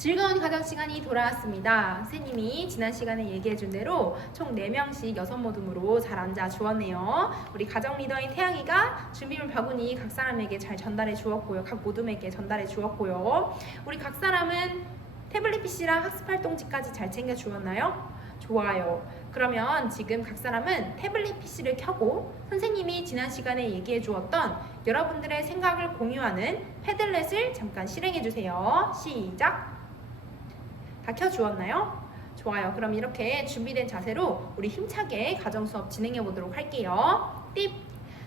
즐거운 가정 시간이 돌아왔습니다. 선생님이 지난 시간에 얘기해준 대로 총 4명씩 6모둠으로 잘 앉아 주었네요. 우리 가정 리더인 태양이가 준비물 바구니 각 사람에게 잘 전달해 주었고요. 각 모둠에게 전달해 주었고요. 우리 각 사람은 태블릿 PC랑 학습활동지까지 잘 챙겨 주었나요? 좋아요. 그러면 지금 각 사람은 태블릿 PC를 켜고 선생님이 지난 시간에 얘기해 주었던 여러분들의 생각을 공유하는 패들렛을 잠깐 실행해 주세요. 시작! 다 켜주었나요? 좋아요. 그럼 이렇게 준비된 자세로 우리 힘차게 가정 수업 진행해 보도록 할게요. 팁!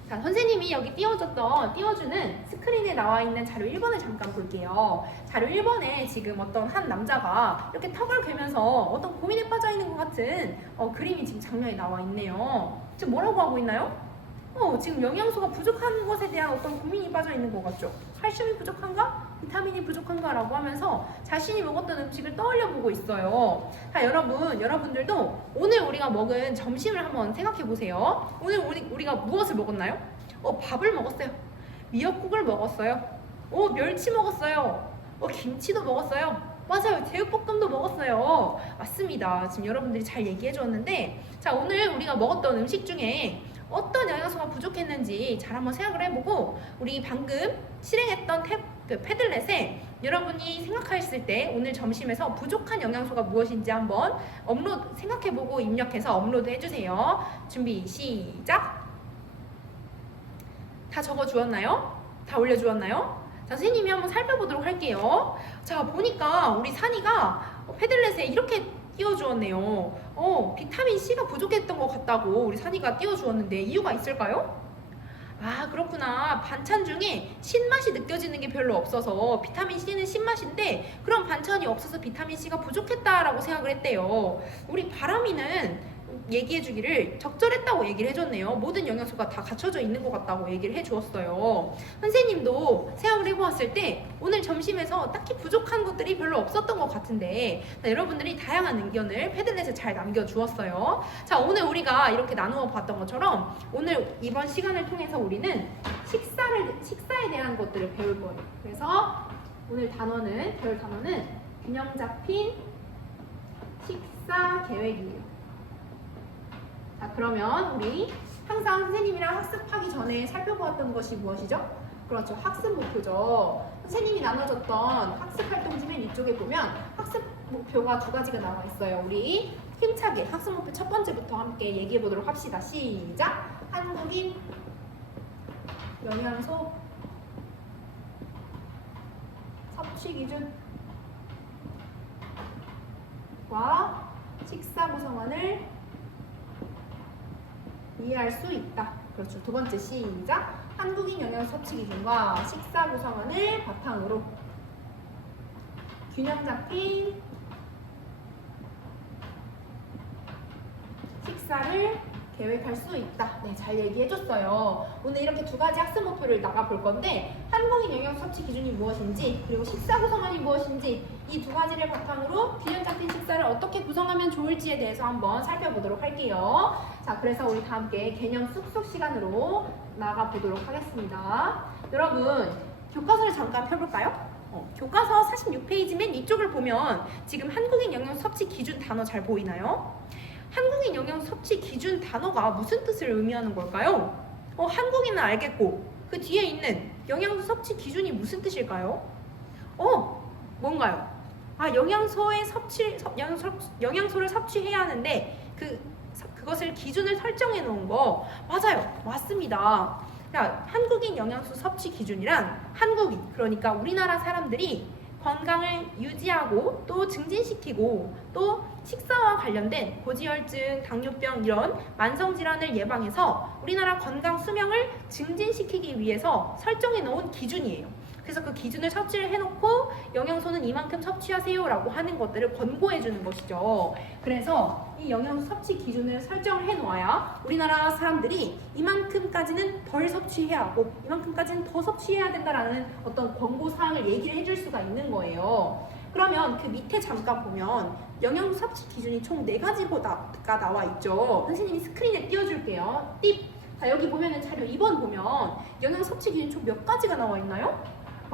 자, 선생님이 여기 띄워주는 스크린에 나와 있는 자료 1번을 잠깐 볼게요. 자료 1번에 지금 어떤 한 남자가 이렇게 턱을 괴면서 어떤 고민에 빠져 있는 것 같은 그림이 지금 장면에 나와 있네요. 지금 뭐라고 하고 있나요? 지금 영양소가 부족한 것에 대한 어떤 고민이 빠져 있는 것 같죠? 칼슘이 부족한가? 비타민이 부족한가? 라고 하면서 자신이 먹었던 음식을 떠올려 보고 있어요. 자, 여러분들도 오늘 우리가 먹은 점심을 한번 생각해 보세요. 오늘 우리가 무엇을 먹었나요? 밥을 먹었어요. 미역국을 먹었어요. 멸치 먹었어요. 김치도 먹었어요. 맞아요. 제육볶음도 먹었어요. 맞습니다. 지금 여러분들이 잘 얘기해 줬는데, 자, 오늘 우리가 먹었던 음식 중에 어떤 영양소가 부족했는지 잘 한번 생각을 해보고 우리 방금 실행했던 패들렛에 여러분이 생각하셨을 때 오늘 점심에서 부족한 영양소가 무엇인지 한번 생각해보고 입력해서 업로드 해주세요. 준비 시작! 다 적어주었나요? 다 올려주었나요? 자, 선생님이 한번 살펴보도록 할게요. 자, 보니까 우리 산이가 패들렛에 이렇게 띄워주었네요. 비타민 C가 부족했던 것 같다고 우리 산이가 띄워주었는데 이유가 있을까요? 아, 그렇구나. 반찬 중에 신맛이 느껴지는 게 별로 없어서 비타민 C는 신맛인데 그런 반찬이 없어서 비타민 C가 부족했다라고 생각을 했대요. 우리 바람이는 얘기해주기를 적절했다고 얘기를 해줬네요. 모든 영양소가 다 갖춰져 있는 것 같다고 얘기를 해주었어요. 선생님도 생각을 해보았을 때 오늘 점심에서 딱히 부족한 것들이 별로 없었던 것 같은데 여러분들이 다양한 의견을 패들렛에 잘 남겨주었어요. 자, 오늘 우리가 이렇게 나누어 봤던 것처럼 오늘 이번 시간을 통해서 우리는 식사에 대한 것들을 배울 거예요. 그래서 오늘 배울 단어는 균형 잡힌 식사 계획이에요. 자, 그러면 우리 항상 선생님이랑 학습하기 전에 살펴보았던 것이 무엇이죠? 그렇죠. 학습 목표죠. 선생님이 나눠줬던 학습 활동지 맨 위쪽에 보면 학습 목표가 2가지가 나와 있어요. 우리 힘차게 학습 목표 첫 번째부터 함께 얘기해 보도록 합시다. 시작! 한국인 영양소 섭취 기준과 식사 구성원을 이해할 수 있다. 그렇죠. 2번째 시작. 한국인 영양소 섭취 기준과 식사 구성원을 바탕으로 균형 잡힌 식사를 계획할 수 있다. 네, 잘 얘기해줬어요. 오늘 이렇게 2가지 학습 목표를 나가볼 건데 한국인 영양소 섭취 기준이 무엇인지 그리고 식사 구성원이 무엇인지 이 2가지를 바탕으로 균형 잡힌 식사를 어떻게 구성하면 좋을지에 대해서 한번 살펴보도록 할게요. 자, 그래서 우리 다 함께 개념 쑥쑥 시간으로 나가보도록 하겠습니다. 여러분, 교과서를 잠깐 펴볼까요? 교과서 46페이지 맨 위쪽을 보면 지금 한국인 영양소 섭취 기준 단어 잘 보이나요? 한국인 영양소 섭취 기준 단어가 무슨 뜻을 의미하는 걸까요? 한국인은 알겠고 그 뒤에 있는 영양소 섭취 기준이 무슨 뜻일까요? 뭔가요? 영양소를 섭취해야 하는데 그것을 기준을 설정해 놓은 거 맞아요. 맞습니다. 자, 한국인 영양소 섭취 기준이란 한국인, 그러니까 우리나라 사람들이 건강을 유지하고 또 증진시키고 또 식사와 관련된 고지혈증, 당뇨병 이런 만성질환을 예방해서 우리나라 건강 수명을 증진시키기 위해서 설정해 놓은 기준이에요. 그래서 그 기준을 섭취를 해놓고 영양소는 이만큼 섭취하세요 라고 하는 것들을 권고해 주는 것이죠. 그래서 이 영양소 섭취 기준을 설정을 해놓아야 우리나라 사람들이 이만큼까지는 덜 섭취해야 하고 이만큼까지는 더 섭취해야 된다라는 어떤 권고사항을 얘기를 해줄 수가 있는 거예요. 그러면 그 밑에 잠깐 보면 영양소 섭취 기준이 총 4가지가 나와 있죠. 선생님이 스크린에 띄워줄게요. 팁! 자, 여기 보면은 자료 2번 보면 영양소 섭취 기준 총 몇 가지가 나와 있나요?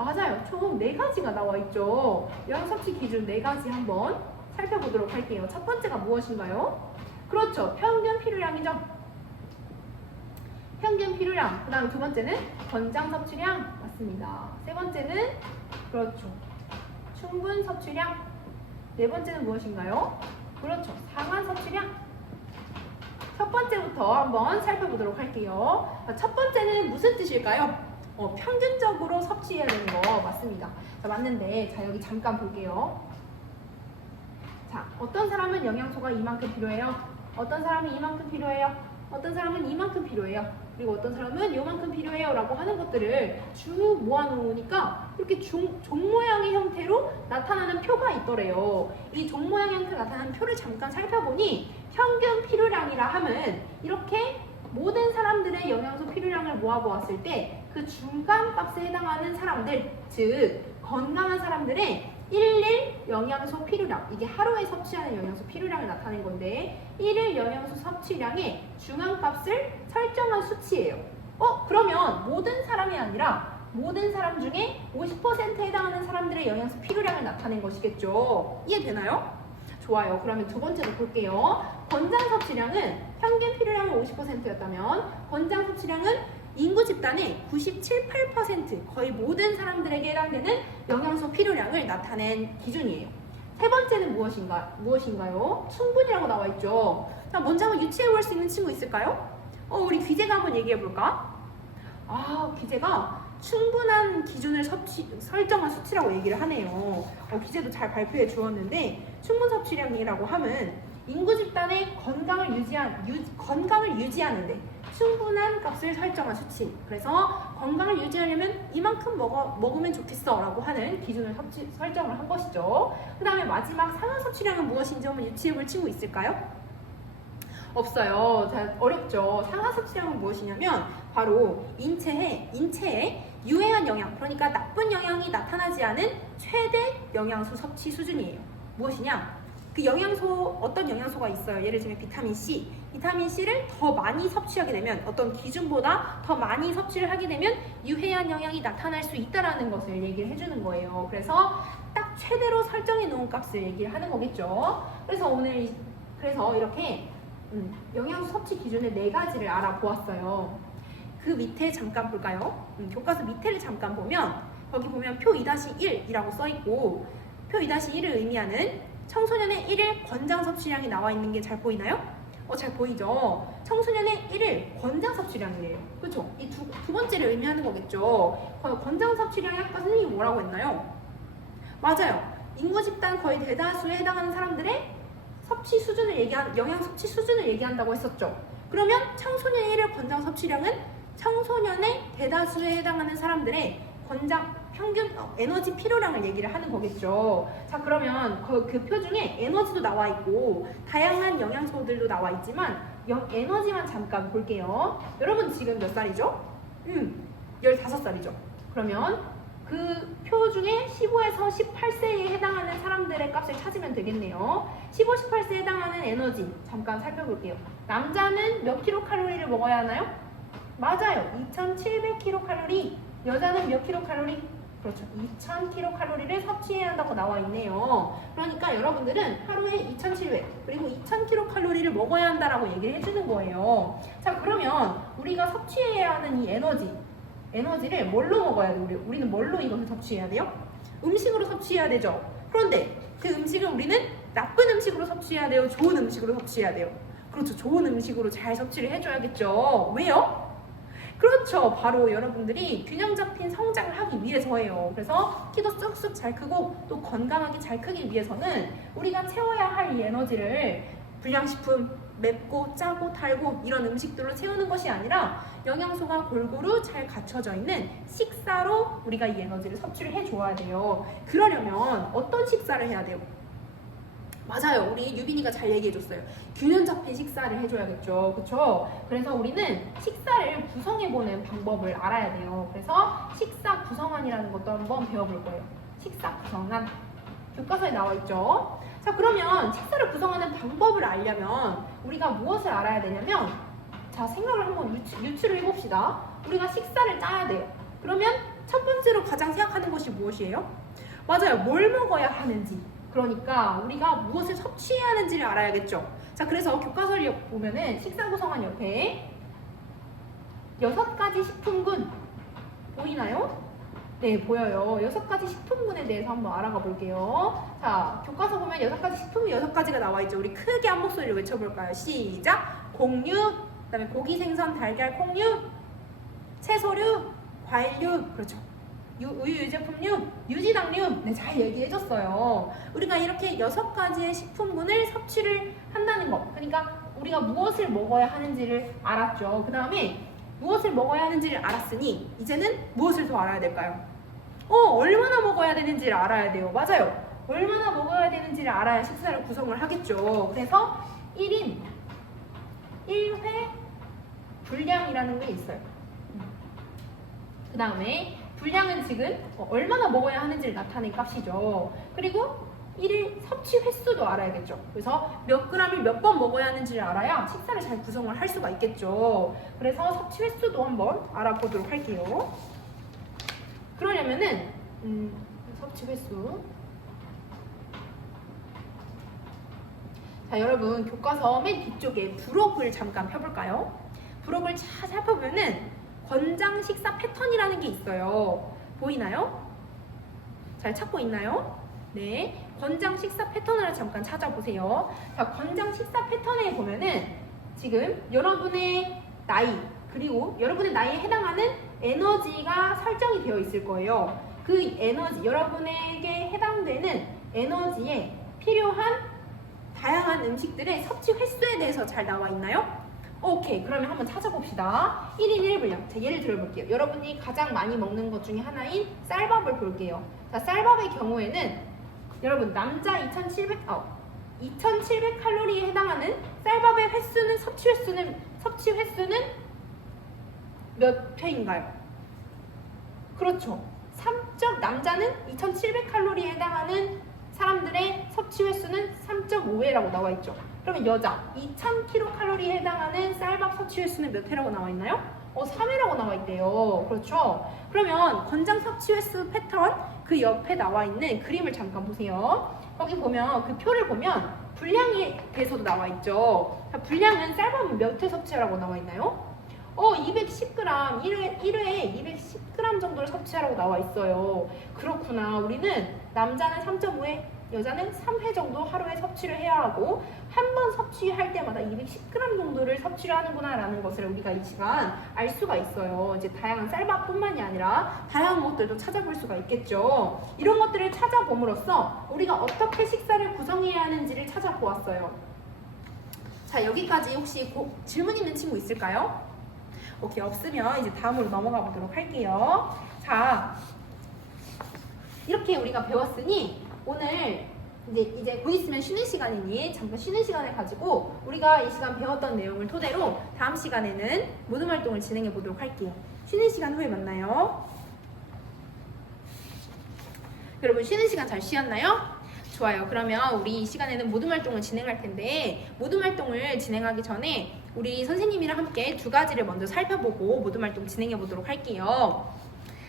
맞아요. 총 4가지가 나와 있죠. 영양 섭취 기준 4가지 한번 살펴보도록 할게요. 첫 번째가 무엇인가요? 그렇죠. 평균 필요량이죠. 평균 필요량. 그 다음 두 번째는 권장 섭취량. 맞습니다. 세 번째는 그렇죠. 충분 섭취량. 네 번째는 무엇인가요? 그렇죠. 상한 섭취량. 첫 번째부터 한번 살펴보도록 할게요. 첫 번째는 무슨 뜻일까요? 평균적으로 섭취해야 되는 거 맞습니다. 자, 맞는데 자 여기 잠깐 볼게요. 자, 어떤 사람은 영양소가 이만큼 필요해요. 어떤 사람은 이만큼 필요해요. 어떤 사람은 이만큼 필요해요. 그리고 어떤 사람은 요만큼 필요해요 라고 하는 것들을 쭉 모아놓으니까 이렇게 종 모양의 형태로 나타나는 표가 있더래요. 이 종 모양 형태로 나타나는 표를 잠깐 살펴보니 평균 필요량이라 함은 이렇게 모든 사람들의 영양소 필요량을 모아보았을 때 그 중간 값에 해당하는 사람들, 즉 건강한 사람들의 일일 영양소 필요량, 이게 하루에 섭취하는 영양소 필요량을 나타낸 건데 일일 영양소 섭취량의 중앙값을 설정한 수치예요. 그러면 모든 사람이 아니라 모든 사람 중에 50%에 해당하는 사람들의 영양소 필요량을 나타낸 것이겠죠. 이해되나요? 좋아요. 그러면 두 번째로 볼게요. 권장 섭취량은 평균 필요량은 50%였다면 권장 섭취량은 인구 집단의 97, 8% 거의 모든 사람들에게 해당되는 영양소 필요량을 나타낸 기준이에요. 세 번째는 무엇인가요? 충분이라고 나와 있죠. 자, 먼저 한번 유추해 볼 수 있는 친구 있을까요? 우리 귀재가 한번 얘기해 볼까? 귀재가 충분한 기준을 설정한 수치라고 얘기를 하네요. 귀재도 잘 발표해 주었는데 충분 섭취량이라고 함은 인구 집단의 건강을 유지하는데 충분한 값을 설정한 수치. 그래서 건강을 유지하려면 이만큼 먹으면 좋겠어 라고 하는 기준을 설정을 한 것이죠. 그 다음에 마지막 상한 섭취량은 무엇인지 한번 유추해 볼 친구 있을까요? 없어요. 자, 어렵죠. 상하 섭취량은 무엇이냐면 바로 인체에 유해한 영양, 그러니까 나쁜 영양이 나타나지 않은 최대 영양소 섭취 수준이에요. 무엇이냐? 그 영양소, 어떤 영양소가 있어요. 예를 들면 비타민 C. 비타민 C를 더 많이 섭취하게 되면 어떤 기준보다 더 많이 섭취를 하게 되면 유해한 영양이 나타날 수 있다는 것을 얘기를 해주는 거예요. 그래서 딱 최대로 설정해 놓은 값을 얘기를 하는 거겠죠. 그래서 이렇게 영양소 섭취 기준의 4가지를 알아보았어요. 그 밑에 잠깐 볼까요? 교과서 밑에를 잠깐 보면 거기 보면 표 2-1이라고 써있고 표 2-1을 의미하는 청소년의 1일 권장 섭취량이 나와 있는 게 잘 보이나요? 잘 보이죠? 청소년의 1일 권장 섭취량이래요. 그렇죠? 이 두 번째를 의미하는 거겠죠. 권장 섭취량이 아까 선생님이 뭐라고 했나요? 맞아요. 인구 집단 거의 대다수에 해당하는 사람들의 영양 섭취 수준을 얘기한다고 했었죠. 그러면 청소년의 1일 권장 섭취량은 청소년의 대다수에 해당하는 사람들의 평균 에너지 필요량을 얘기를 하는 거겠죠. 자, 그러면 그 표 중에 에너지도 나와 있고 다양한 영양소들도 나와 있지만 에너지만 잠깐 볼게요. 여러분 지금 몇 살이죠? 15살이죠. 그러면 그 표 중에 15에서 18세에 해당하는 사람들의 값을 찾으면 되겠네요. 15, 18세에 해당하는 에너지 잠깐 살펴볼게요. 남자는 몇 킬로칼로리를 먹어야 하나요? 맞아요. 2700킬로칼로리. 여자는 몇 킬로칼로리? 그렇죠. 2000킬로칼로리를 섭취해야 한다고 나와 있네요. 그러니까 여러분들은 하루에 2700 그리고 2000킬로칼로리를 먹어야 한다라고 얘기를 해주는 거예요. 자, 그러면 우리가 섭취해야 하는 이 에너지를 뭘로 먹어야 돼요? 우리는 뭘로 이것을 섭취해야 돼요? 음식으로 섭취해야 되죠. 그런데 그 음식은 우리는 나쁜 음식으로 섭취해야 돼요? 좋은 음식으로 섭취해야 돼요? 그렇죠. 좋은 음식으로 잘 섭취를 해줘야겠죠. 왜요? 그렇죠. 바로 여러분들이 균형 잡힌 성장을 하기 위해서예요. 그래서 키도 쑥쑥 잘 크고 또 건강하게 잘 크기 위해서는 우리가 채워야 할 이 에너지를 불량식품, 맵고 짜고 달고 이런 음식들로 채우는 것이 아니라 영양소가 골고루 잘 갖춰져 있는 식사로 우리가 이 에너지를 섭취를 해줘야 돼요. 그러려면 어떤 식사를 해야 돼요? 맞아요. 우리 유빈이가 잘 얘기해줬어요. 균형 잡힌 식사를 해줘야겠죠. 그렇죠? 그래서 우리는 식사를 구성해보는 방법을 알아야 돼요. 그래서 식사 구성안이라는 것도 한번 배워볼 거예요. 식사 구성안. 교과서에 나와 있죠. 자, 그러면 식사를 구성하는 방법을 알려면 우리가 무엇을 알아야 되냐면 자, 생각을 한번 유추를 해봅시다. 우리가 식사를 짜야 돼요. 그러면 첫 번째로 가장 생각하는 것이 무엇이에요? 맞아요. 뭘 먹어야 하는지. 그러니까 우리가 무엇을 섭취해야 하는지를 알아야겠죠. 자, 그래서 교과서를 보면은 식사 구성원 옆에 6가지 식품군 보이나요? 네, 보여요. 6가지 식품군에 대해서 한번 알아가 볼게요. 자, 교과서 보면 6가지 식품이 6가지가 나와 있죠. 우리 크게 한 목소리로 외쳐볼까요? 시작! 곡류, 그 다음에 고기, 생선, 달걀, 콩류, 채소류, 과일류, 그렇죠. 우유, 유제품류, 유지당류. 네, 잘 얘기해줬어요. 우리가 이렇게 6가지의 식품군을 섭취를 한다는 거. 그러니까 우리가 무엇을 먹어야 하는지를 알았죠. 그 다음에 무엇을 먹어야 하는지를 알았으니 이제는 무엇을 더 알아야 될까요? 얼마나 먹어야 되는지를 알아야 돼요. 맞아요. 얼마나 먹어야 되는지를 알아야 식사를 구성을 하겠죠. 그래서 1인 1회 분량이라는 게 있어요. 그 다음에 분량은 지금 얼마나 먹어야 하는지를 나타낸 값이죠. 그리고 1일 섭취 횟수도 알아야겠죠. 그래서 몇 그램을 몇 번 먹어야 하는지를 알아야 식사를 잘 구성을 할 수가 있겠죠. 그래서 섭취 횟수도 한번 알아보도록 할게요. 그러려면은 섭취 횟수. 자, 여러분 교과서 맨 뒤쪽에 부록을 잠깐 펴볼까요? 부록을 잘 살펴보면은 권장 식사 패턴이라는 게 있어요. 보이나요? 잘 찾고 있나요? 네, 권장 식사 패턴을 잠깐 찾아보세요. 자, 권장 식사 패턴에 보면은 지금 여러분의 나이 그리고 여러분의 나이에 해당하는 에너지가 설정이 되어 있을 거예요. 그 에너지, 여러분에게 해당되는 에너지에 필요한 다양한 음식들의 섭취 횟수에 대해서 잘 나와 있나요? 오케이, 그러면 한번 찾아봅시다. 1인 1분량. 자, 예를 들어볼게요. 여러분이 가장 많이 먹는 것 중에 하나인 쌀밥을 볼게요. 자, 쌀밥의 경우에는 여러분 남자 2,700 칼로리에 해당하는 쌀밥의 횟수는 섭취 횟수는 몇 회인가요? 그렇죠. 남자는 2,700 칼로리에 해당하는 사람들의 섭취 횟수는 3.5회라고 나와 있죠. 그러면 여자 2,000kcal에 해당하는 쌀밥 섭취 횟수는 몇 회라고 나와 있나요? 3회라고 나와 있대요. 그렇죠? 그러면 권장 섭취 횟수 패턴 그 옆에 나와 있는 그림을 잠깐 보세요. 거기 보면 그 표를 보면 분량에 대해서도 나와 있죠. 자, 분량은 쌀밥은 몇 회 섭취하라고 나와 있나요? 210g, 1회에 210g 정도를 섭취하라고 나와 있어요. 그렇구나. 우리는 남자는 3.5회, 여자는 3회 정도 하루에 섭취를 해야 하고 한 번 섭취할 때마다 210g 정도를 섭취를 하는구나 라는 것을 우리가 이 시간 알 수가 있어요. 이제 다양한 쌀밥뿐만이 아니라 다양한 것들도 찾아볼 수가 있겠죠. 이런 것들을 찾아봄으로써 우리가 어떻게 식사를 구성해야 하는지를 찾아보았어요. 자, 여기까지 혹시 질문 있는 친구 있을까요? 오케이, 없으면 이제 다음으로 넘어가 보도록 할게요. 자, 이렇게 우리가 배웠으니 오늘 이제 곧 있으면 쉬는 시간이니 잠깐 쉬는 시간을 가지고 우리가 이 시간 배웠던 내용을 토대로 다음 시간에는 모둠 활동을 진행해 보도록 할게요. 쉬는 시간 후에 만나요. 여러분 쉬는 시간 잘 쉬었나요? 좋아요. 그러면 우리 이 시간에는 모둠 활동을 진행할 텐데 모둠 활동을 진행하기 전에 우리 선생님이랑 함께 2가지를 먼저 살펴보고 모둠 활동 진행해 보도록 할게요.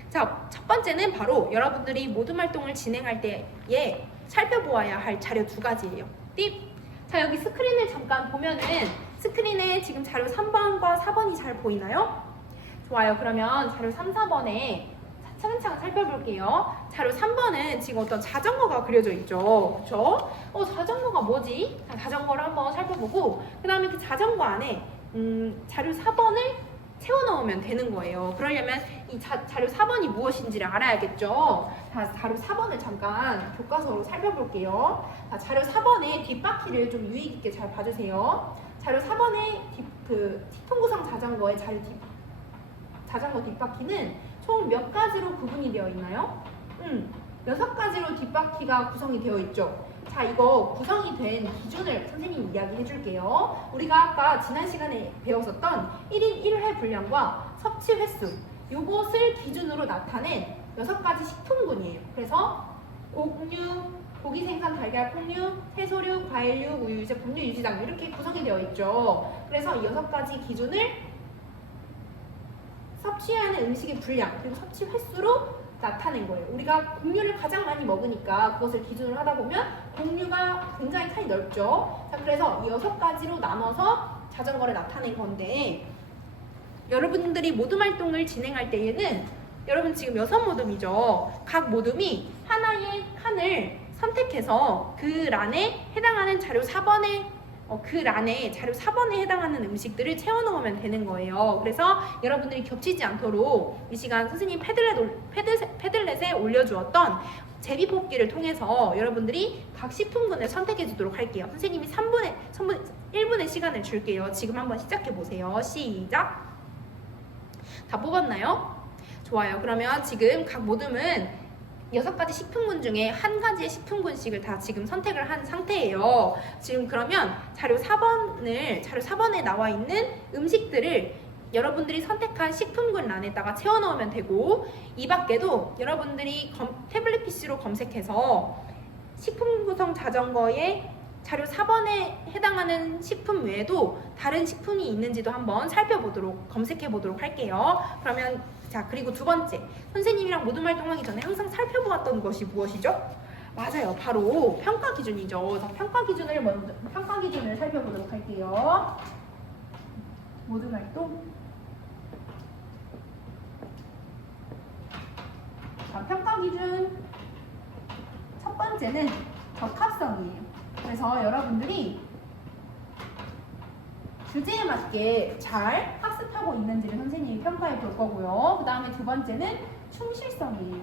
자, 첫 번째는 바로 여러분들이 모둠 활동을 진행할 때에 살펴보아야 할 자료 2가지예요. 팁! 자, 여기 스크린을 잠깐 보면은 스크린에 지금 자료 3번과 4번이 잘 보이나요? 좋아요. 그러면 자료 3, 4번에 차근차근 살펴볼게요. 자료 3번은 지금 어떤 자전거가 그려져 있죠. 그렇죠? 자전거가 뭐지? 자, 자전거를 한번 살펴보고 그 다음에 그 자전거 안에 자료 4번을 채워 넣으면 되는 거예요. 그러려면 이 자료 4번이 무엇인지를 알아야겠죠. 자, 자료 4번을 잠깐 교과서로 살펴볼게요. 자, 자료 4번의 뒷바퀴를 좀 유의 깊게 잘 봐주세요. 자료 4번의 식품 구성 자전거의 자전거 뒷바퀴는 총 몇 가지로 구분이 되어 있나요? 6가지로 뒷바퀴가 구성이 되어 있죠. 자, 이거 구성이 된 기준을 선생님이 이야기해 줄게요. 우리가 아까 지난 시간에 배웠었던 1인 1회 분량과 섭취 횟수 요것을 기준으로 나타낸 6가지 식품군이에요. 그래서 곡류, 고기, 생선, 달걀, 콩류, 채소류, 과일류, 우유, 유제품류, 유지당류 이렇게 구성이 되어 있죠. 그래서 이 6가지 기준을 섭취하는 음식의 분량 그리고 섭취 횟수로 나타낸 거예요. 우리가 곡류를 가장 많이 먹으니까 그것을 기준으로 하다 보면 곡류가 굉장히 칸이 넓죠. 자, 그래서 이 6가지로 나눠서 자전거를 나타낸 건데 여러분들이 모둠 활동을 진행할 때에는 여러분 지금 6모둠이죠. 각 모둠이 하나의 칸을 선택해서 그 란에 해당하는 자료 4번에 그 란에 자료 4번에 해당하는 음식들을 채워넣으면 되는 거예요. 그래서 여러분들이 겹치지 않도록 이 시간 선생님 패들렛에 올려주었던 제비뽑기를 통해서 여러분들이 각 식품군을 선택해 주도록 할게요. 선생님이 1분의 시간을 줄게요. 지금 한번 시작해 보세요. 시작! 다 뽑았나요? 좋아요. 그러면 지금 각 모둠은 6가지 식품군 중에 한 가지의 식품군씩을 다 지금 선택을 한 상태예요. 지금 그러면 자료 4번에 나와 있는 음식들을 여러분들이 선택한 식품군 란에다가 채워 넣으면 되고, 이 밖에도 여러분들이 태블릿 PC로 검색해서 식품 구성 자전거의 자료 4번에 해당하는 식품 외에도 다른 식품이 있는지도 한번 검색해 보도록 할게요. 그러면 자, 그리고 두 번째, 선생님이랑 모둠 활동하기 전에 항상 살펴보았던 것이 무엇이죠? 맞아요, 바로 평가 기준이죠. 자, 평가 기준을 살펴보도록 할게요. 모둠 활동. 자, 평가 기준 첫 번째는 적합성이에요. 그래서 여러분들이 주제에 맞게 잘 학습하고 있는지를 선생님이 평가해 볼 거고요. 그 다음에 두 번째는 충실성이에요.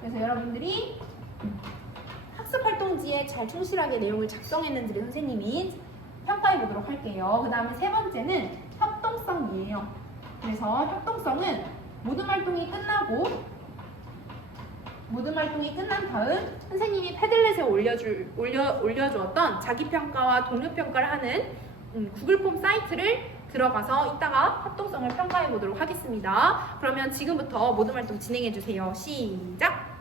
그래서 여러분들이 학습 활동지에 잘 충실하게 내용을 작성했는지를 선생님이 평가해 보도록 할게요. 그 다음에 세 번째는 협동성이에요. 그래서 협동성은 모둠 활동이 끝난 다음 선생님이 패들렛에 올려주었던 자기평가와 동료평가를 하는 구글폼 사이트를 들어가서 이따가 협동성을 평가해 보도록 하겠습니다. 그러면 지금부터 모둠 활동 진행해 주세요. 시작!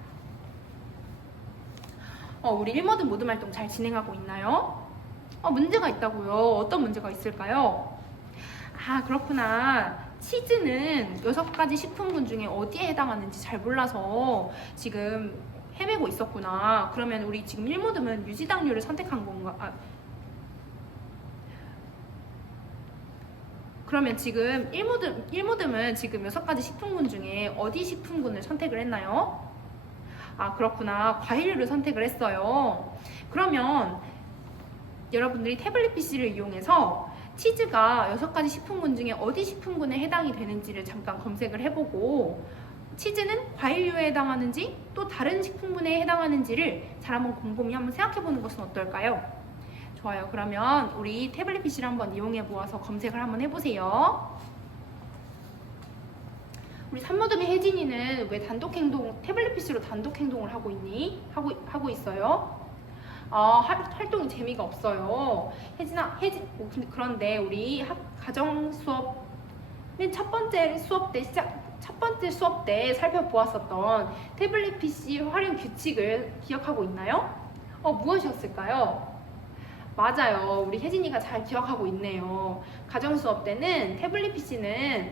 우리 1모든 모둠 활동 잘 진행하고 있나요? 문제가 있다고요? 어떤 문제가 있을까요? 아, 그렇구나. 치즈는 6가지 식품군 중에 어디에 해당하는지 잘 몰라서 지금 헤매고 있었구나. 그러면 우리 지금 1모듬은 유지당류를 선택한 건가? 그러면 지금 1모듬은 지금 6가지 식품군 중에 어디 식품군을 선택을 했나요? 아, 그렇구나. 과일류를 선택을 했어요. 그러면 여러분들이 태블릿 PC를 이용해서 치즈가 6가지 식품군 중에 어디 식품군에 해당이 되는지를 잠깐 검색을 해보고, 치즈는 과일류에 해당하는지 또 다른 식품군에 해당하는지를 잘 한번 곰곰이 한번 생각해보는 것은 어떨까요? 좋아요. 그러면 우리 태블릿 PC를 한번 이용해 보아서 검색을 한번 해보세요. 우리 3모듬의 혜진이는 왜 태블릿 PC로 단독 행동을 하고 있니? 하고 있어요? 활동이 재미가 없어요. 그런데 우리 가정 수업 첫 번째 수업 때 살펴보았었던 태블릿 PC 활용 규칙을 기억하고 있나요? 무엇이었을까요? 맞아요. 우리 혜진이가 잘 기억하고 있네요. 가정 수업 때는 태블릿 PC는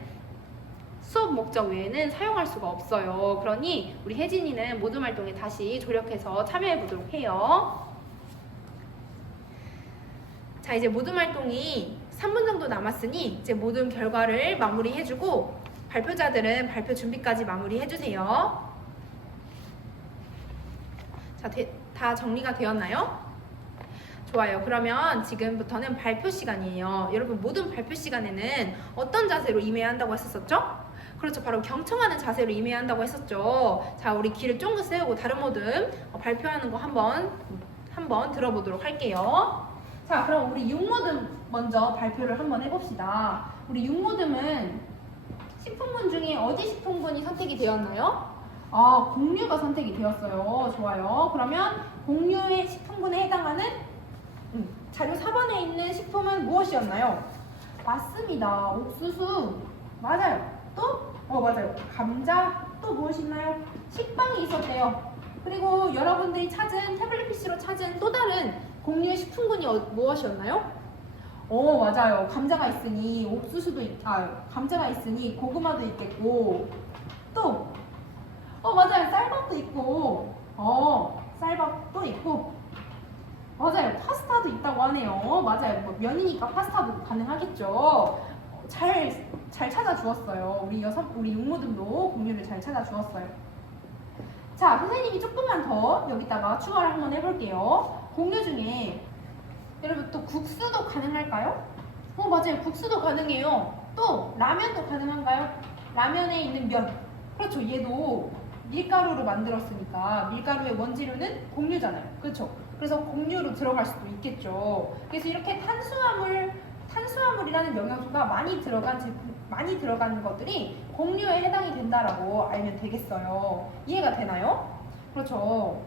수업 목적 외에는 사용할 수가 없어요. 그러니 우리 혜진이는 모둠 활동에 다시 조력해서 참여해 보도록 해요. 자, 이제 모둠 활동이 3분 정도 남았으니 이제 모든 결과를 마무리해주고 발표자들은 발표 준비까지 마무리해주세요. 자, 다 정리가 되었나요? 좋아요. 그러면 지금부터는 발표 시간이에요. 여러분, 모든 발표 시간에는 어떤 자세로 임해야 한다고 했었죠? 그렇죠. 바로 경청하는 자세로 임해야 한다고 했었죠. 자, 우리 귀를 쫑긋 세우고 다른 모둠 발표하는 거 한번 들어보도록 할게요. 자, 그럼 우리 6모듬 먼저 발표를 한번 해봅시다. 우리 6모듬은 식품군 중에 어디 식품군이 선택이 되었나요? 곡류가 선택이 되었어요. 좋아요. 그러면 곡류의 식품군에 해당하는 자료 4번에 있는 식품은 무엇이었나요? 맞습니다. 옥수수. 맞아요. 또? 맞아요. 감자. 또 무엇이 있나요? 식빵이 있었대요. 그리고 여러분들이 태블릿 PC로 찾은 또 다른 곡류의 식품군이 무엇이었나요? 맞아요. 감자가 있으니 옥수수도 감자가 있으니 고구마도 있겠고 또 맞아요. 쌀밥도 있고 쌀밥도 있고 맞아요. 파스타도 있다고 하네요. 맞아요. 뭐 면이니까 파스타도 가능하겠죠. 잘 찾아주었어요. 우리 육모듬도 공유를 잘 찾아주었어요. 자, 선생님이 조금만 더 여기다가 추가를 한번 해볼게요. 공유 중에 여러분 또 국수도 가능할까요? 맞아요. 국수도 가능해요. 또 라면도 가능한가요? 라면에 있는 면. 그렇죠. 얘도 밀가루로 만들었으니까 밀가루의 원재료는 공유잖아요. 그렇죠. 그래서 공유로 들어갈 수도 있겠죠. 그래서 이렇게 탄수화물이라는 영양소가 많이 들어간 것들이 공유에 해당이 된다라고 알면 되겠어요. 이해가 되나요? 그렇죠.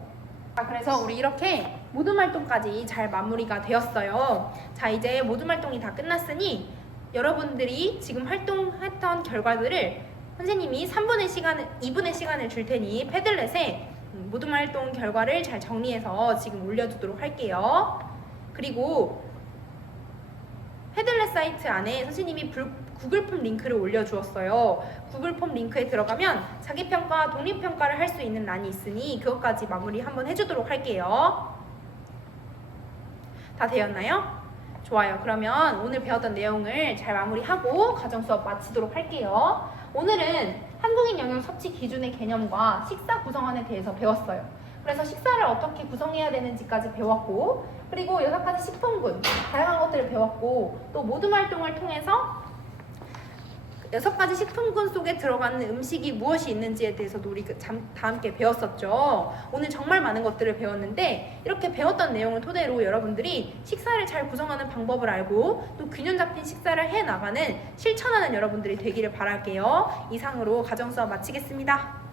그래서 우리 이렇게 모둠 활동까지 잘 마무리가 되었어요. 자, 이제 모둠 활동이 다 끝났으니 여러분들이 지금 활동했던 결과들을 선생님이 2분의 시간을 줄 테니 패들렛에 모둠 활동 결과를 잘 정리해서 지금 올려두도록 할게요. 그리고 패들렛 사이트 안에 선생님이 구글 폼 링크를 올려주었어요. 구글 폼 링크에 들어가면 자기평가, 독립평가를 할 수 있는 란이 있으니 그것까지 마무리 한번 해주도록 할게요. 다 되었나요? 좋아요. 그러면 오늘 배웠던 내용을 잘 마무리하고 가정 수업 마치도록 할게요. 오늘은 한국인 영양 섭취 기준의 개념과 식사 구성안에 대해서 배웠어요. 그래서 식사를 어떻게 구성해야 되는지까지 배웠고, 그리고 6가지 식품군, 다양한 것들을 배웠고, 또 모둠 활동을 통해서 6가지 식품군 속에 들어가는 음식이 무엇이 있는지에 대해서도 우리 다 함께 배웠었죠. 오늘 정말 많은 것들을 배웠는데 이렇게 배웠던 내용을 토대로 여러분들이 식사를 잘 구성하는 방법을 알고 또 균형 잡힌 식사를 해나가는 실천하는 여러분들이 되기를 바랄게요. 이상으로 가정 수업 마치겠습니다.